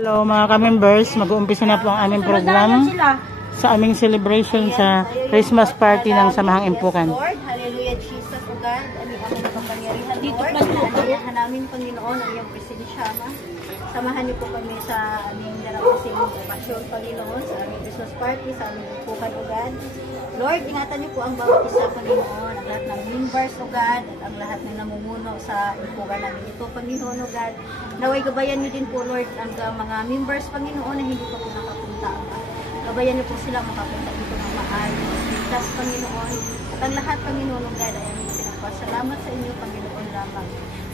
Hello mga ka-members, mag-uumpisa na po ang aming program sa aming celebration sa Christmas party ng Samahang Impukan. Lord, hallelujah, Jesus, O God, aming aming kapangyarihan, Lord, anayahan namin, Panginoon, ang iyong presensya, Ama. Samahan niyo po kami sa aming darating okasyon, Panginoon, sa aming Christmas party, sa aming impukan, O God. Lord, ingatan niyo po ang bawat isa, Panginoon, ang lahat ng members, O God, at ang lahat ng namumuno sa impukan namin ito, Panginoon, O God. Naway gabayan niyo din po, Lord, ang mga members, Panginoon, na hindi pa po nakapunta, Ama. Gabayan niyo po sila makapunta dito ng maayos. Ligtas, Panginoon, at ang lahat, Panginoon, O God, ay aming pinagpasalamat sa inyo, Panginoon lamang.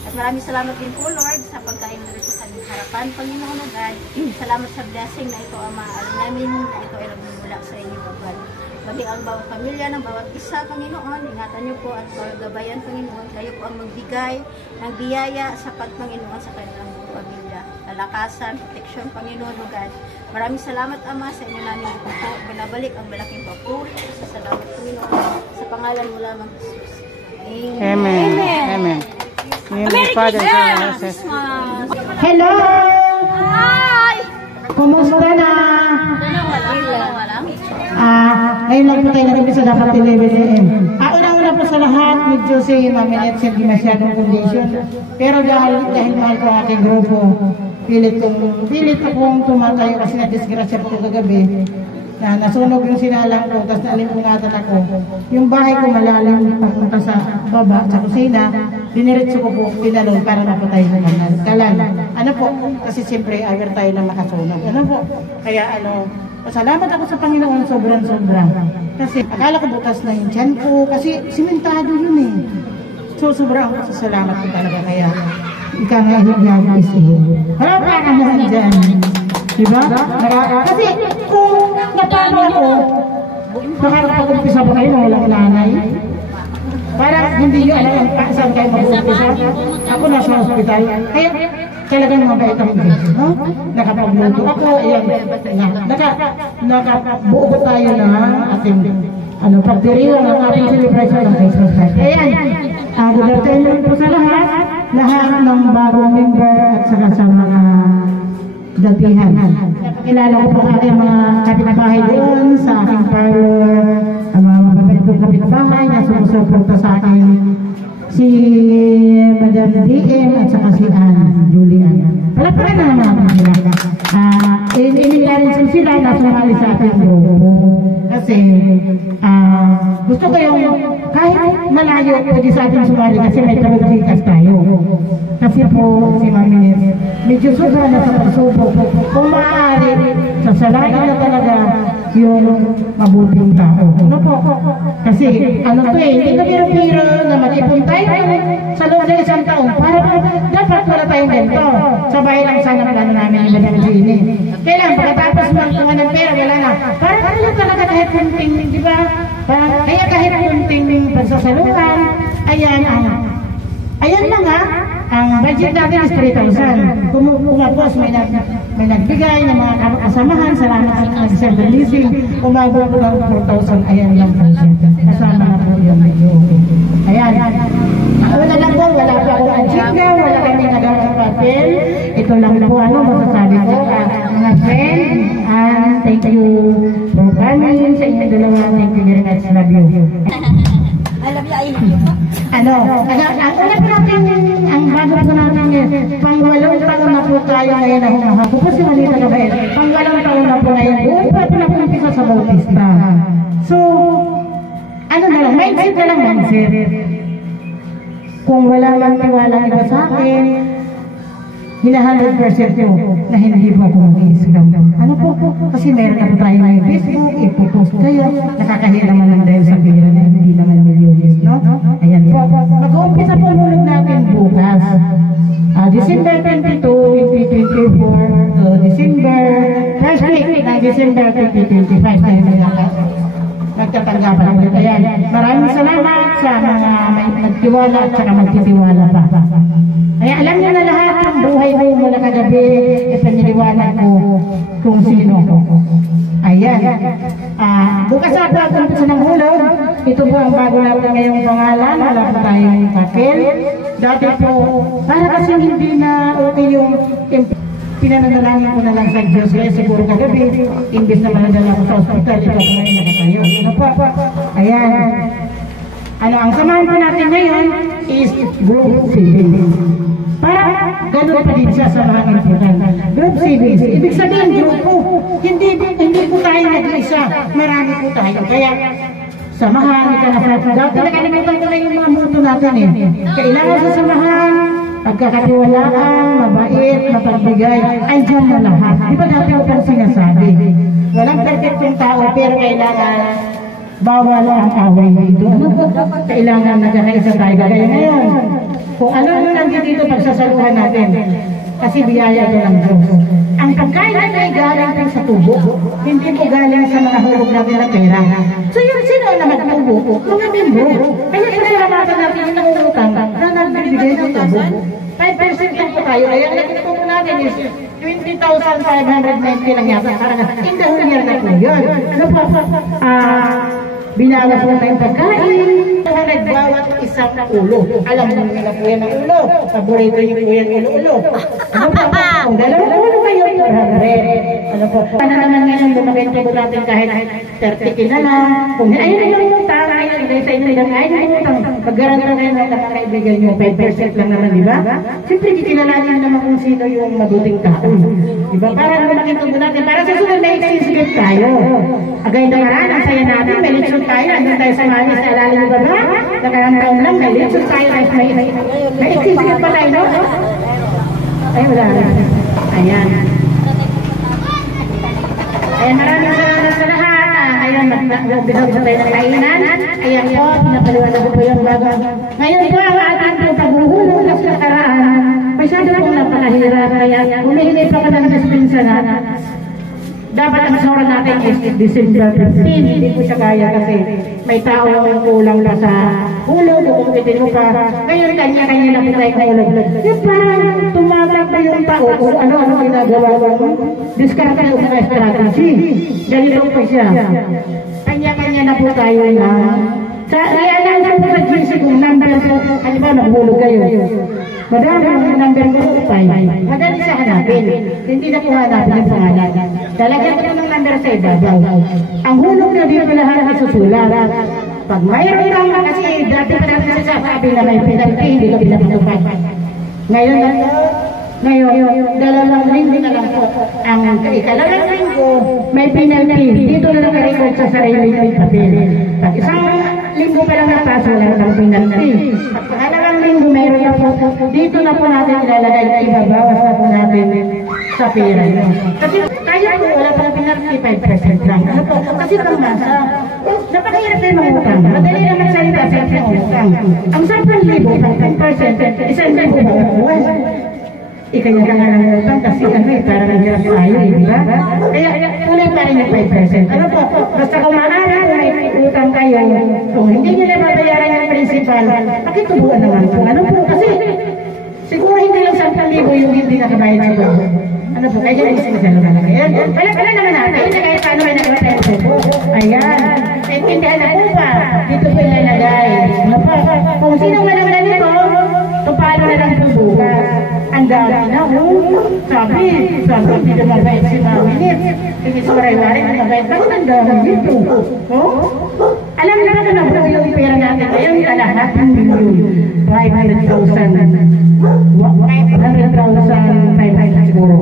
At maraming salamat din po, Lord, sa pagkain mo sa aming harapan, Panginoon, O God. Salamat sa blessing na ito, Ama. Alam namin na ito ay nagmumula sa inyo, O God. Maging ang bawat pamilya ng bawat isa, Panginoon, ingatan niyo po at gabayan, Panginoon. Kayo po ang magbigay ng biyaya sa Panginoon sa kanilang pamilya. Kalakasan, protection, Panginoon, O God. Maraming salamat, Ama, sa inyo namin po. Binabalik ang malaking papuri. Sa salamat, Panginoon, sa pangalan mo lamang, Jesus. Amen. Amen. Merry Christmas! Hello! Hi! Kumusta na? Wala. Ngayon lang po tayo natin sa dapat 11 AM. Una-una po sa lahat, medyo si Mami Nets hindi masyadong condition. Pero dahil mahal ko ang aking grupo, pilit akong tumatayo kasi na-disgrasya po kagabi. Nasunog yung sinalang ko, tapos nalimpungatan ako. Yung bahay ko malalim papunta sa baba, sa kusina, diniretso ko po pinalon para mapatay ng kalan. Ano po? Kasi siyempre, agar tayo lang makasunog. Ano po? Kaya pasalamat ako sa Panginoon sobra. Kasi akala ko butas na yung tiyan ko, kasi simentado yun eh. So sobrang salamat ko talaga, kaya ika nga higyag isihin. Harap ka naman dyan. Diba? Kasi kung napano ako, nakakapag-umpisa pa kayo na walang nanay. Parang hindi nyo alam ang saan kayo mag-umpisa. Ako nasa hospital. Kaya talagang mabait ang Diyos. No? Nakapagluto ako. Nakabuo ko tayo na ating pagdiriwang ang ating celebration ng Christmas party. Ayan. Good afternoon po sa lahat. Lahat ng bagong member at saka sa mga datihan. Kilala ko po aking mga kapitbahay doon sa aking parlor, ang mga mababait kong kapitbahay na sumusuporta sa akin, si Madam DM at saka si Julian. Palapakan na naman sila. Inilarin sila na sumali sa ating grupo. Kasi gusto ko yung kahit malayo pwede sa ating sumali kasi may talugikas tayo. Kasi po si Mami Nets, medyo sobra na sa pagsubok. Kung maaari, sasalain na talaga yung mabuting tao. Ano po? Kasi hindi ka biro-biro na mag-ipon tayo sa loob ng isang taon. Para dapat wala tayong ganito. Sabay lang sana plano namin yung Madam Jeannie. Kailan, pagkatapos mga ng pera, wala na. Para lang talaga kahit kunting, di ba? Kaya kahit kunting pagsasalukan, ayan lang ang budget natin is 3,000. Kumapos, may nagbigay ng mga kasamahan. Salamat sa nag-send the leasing. Umabot po ng 4,000. Ayan lang po siya. Kasama na po yung medyo. Ayan. Wala lang po. Wala po akong agenda. Wala kami nagawang papel. Ito lang po masasabi ko. Mga friend, thank you for coming sa inyong dalawa. Thank you very much. Love you. I love you, I love you. Ang una po natin, ang bago po natin pang-walong taon na po tayo ngayon na humahap. Po si Manita na ba pang-walong taon na po ngayon. Buong po na po natin sa Bautista. So, mindset na lang, mindset. Kung wala man tiwala iba sa akin, 100% po na hindi po ako mag-i-scam. Kasi meron na po tayo ng Facebook, ipopost kayo, nakakahiya naman lang dahil sa pera na hindi naman milyones, no? Ayan po. Mag-uumpisa po mulog natin bukas. December 22, 2024 to December, first week ng December 2025 tayo nagtatanggapan ulit. Ayan. Maraming salamat sa mga may nagtiwala at saka magtitiwala pa. Kaya alam niyo na lahat ng buhay mo mula kagabi, ipaniliwanag ko kung sino ko. Ayan. Bukas na po ang umpisa ng hulog. Ito po ang bago natin ngayong pangalan. Wala po tayong papel. Dati po, para kasi hindi na okay yung pinananalangin ko na lang sa Diyos. Kaya siguro kagabi, imbis na manadala ko sa hospital, ito ko ngayon nakatayo. Ano po? Ayan. Ano, ang samahan po natin ngayon is group savings. Para ganun pa din siya sa mga important. Group savings. Ibig sabihin, grupo. Hindi po tayo nag-isa. Marami po tayo. Kaya, samahan, pinakalimutan ko na yung mga muto natin eh. Kailangan sa samahan, pagkakatiwalaan, mabait, mapagbigay, ay dyan na lahat. Di ba dati ko pang sinasabi? Walang perfectong tao, pero kailangan bawal ang away dito. Kailangan nagkakaisa tayo. Gaya ngayon, kung ano nandito dito pagsasaluhan natin, kasi biyaya ito ng Diyos. Ang pagkain ay galing din sa tubo, hindi po galing sa mga hulog natin na pera. So yun, sino na magtubo? Mga membro. Kaya pasalamatan natin yung nangungutang na nagbibigay ng tubo. 5% lang po tayo. Kaya ang nagtubo po natin is 20,590 lang yata. In the whole year na po yun. Ano po? Binawas mo tayong pagkain. Kung nagbawat isang ulo. Alam mo nila po yan ang ulo. Paborito niyo po yan ulo-ulo. Ano po? Kung dalawang ulo kayo, 400. Ano po? Ano naman ngayon lumagay po natin kahit 30 na lang. Kung ayun na yung utang, ayun na sa inyo lang, ayun na yung utang. Paggaranta kayo ng nakakaibigan nyo, 5% lang naman, di ba? Siyempre, kilalanin naman kung sino yung mabuting tao. Di ba? Para lumaking tubo natin. Para sa sunod na exist tayo. Agay na maraan, ang saya natin, may lechon tayo, andun tayo sa mani sa alalim ng baba. Nakarang taon lang, may lechon tayo, may exist pa tayo, no? Ay, wala. Ayan. Ayan, maraming salamat sa lahat. Ayan, binag sa tayo ng kainan. Ayan po, pinapaliwanag ko po yung bago. Ngayon po, ang ating po paghuhulog na sa nakaraan. Masyado pong napakahirap. Kaya, humihingi pa ka ng dispensa na. Dapat ang sora natin is December 15. Hindi po siya kaya kasi may tao ang kulang pa sa hulog. Umitin mo pa. Ngayon, kanya-kanya na po tayo hulog. Yung parang tumatakbo yung tao kung ano-ano ginagawa mo. Diskarte yung mga strategy. Ganito po siya. Kanya-kanya na po tayo na. I-announce po sa GC kung number po. Ano ba, maghulog kayo. Madami ang number mo po tayo. Madali siya hanapin. Hindi na po hanapin yung pangalan. Talagyan ko ng number sa ibabaw. Ang hulog na dito lahat ay susulat. Pag mayroon lang kasi dati pa natin sasabi na may penalty, hindi ko pinapatupad. Ngayon, dalawang linggo na lang po. Ang ikalawang linggo, may penalty. Dito na nakarecord sa sarili ng papel. Pag isang linggo pa lang napaso, wala ng penalty. Pag pangalawang linggo, mayroon na po. Dito na po natin ilalagay na ibabawas na po natin sa pera. Kasi tayo po, wala pang penalty, 5% lang. Ano po? Kasi pang masa. Napakahirap tayo mangutang. Madali naman salita sa isang utang. Ang 10,000, 10%, isang linggo ba? Ikanya ka nga ng utang kasi parang hirap tayo, di ba? Kaya tuloy pa rin yung 5%. Ano po? Basta kung maaari kung may utang kayo, kung hindi nyo na babayaran yung principal, pakitubuan naman po. Ano po? Kasi siguro hindi lang 10,000 yung hindi nakabayad sa po. Ano po? Kaya yung isa naman na kayo. Wala naman natin. Hindi kahit paano may nakabayad sa po. Ayan. Intindihan na po pa. Dito po ilalagay. Ano po? Kung sino walang ganito, paano na lang po bukas? Ang dami na, sabi, hindi na mabait si Maminit. Hindi sa waray-waray na mabait. Bakit ang dami dito? Alam na ba na po yung pera natin ngayon? Lahat ng milyon. 500,000. 500,000 siguro.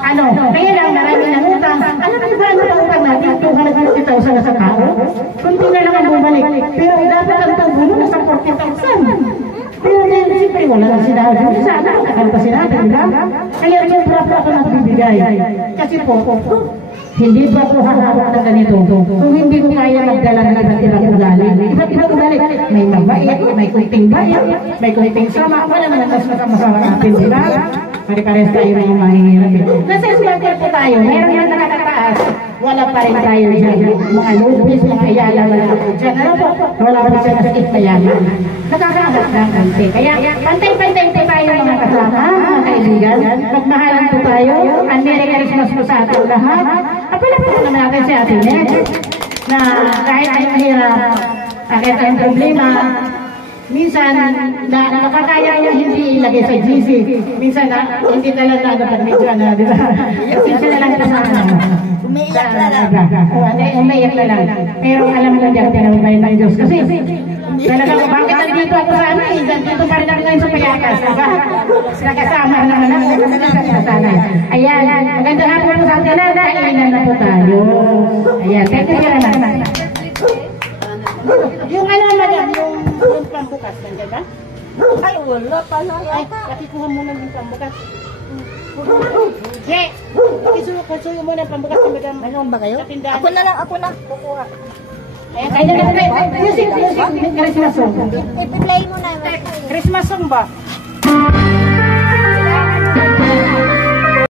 Ano? Kaya lang marami ng utang. Alam niyo ba ano ang utang natin? 250,000 na sa tao? Kunti na lang ang bumalik. Pero dapat ang tubulo na sa 40,000. Pero dahil siyempre wala lang sinabi. Sana, nakal pa sinabi, di ba? Kaya siyempre ako nagbibigay. Kasi po, hindi ba po hahawak na ganito? Kung hindi ko kaya magdala ng iba't ibang ugali. Iba't ibang ugali. May mabait, may kunting bayad, may kunting sama. Wala naman mas makamasarapin, di ba? Pare-pares tayo mga mahihirap. Nasa smarter po tayo. Meron yung nakakataas. Wala pa rin tayo dyan. Mga lupis, mga ayala, wala po dyan. Ano po? Wala po dyan sa ikmayaman. Nakakaangat ng konti. Kaya pantay-pantay po tayo mga kasama, mga kaibigan. Magmahalan po tayo. Ang Merry Christmas po sa ating lahat. Apala po naman natin si Ate Net na kahit ay mahirap, kahit ay problema, minsan nakakaya niya hindi ilagay sa GC. Minsan hindi talaga dapat medyo di ba? Kasi na lang sa Umiiyak na lang. Umiiyak na lang. Pero alam mo dyan, pinamay ng Diyos. Kasi talagang bakit dito ako sa dito pa rin ako ngayon sa Payakas. Nakasama naman ako sa sana. Ayan, magandang hapon po sa atin na kainan na po tayo. Ayan, thank you very much. Yung madam, yung pambukas, nandiyan ba? Ay, wala pala. Ay, pakikuha muna yung pambukas. Ye! Pakisuyo muna yung pambukas ng madam. Mayroon ba kayo? Sa tindahan. Ako na lang, ako na. Kukuha. Ayan, kayo na lang. Music, Christmas song. I-play mo na. Christmas song ba?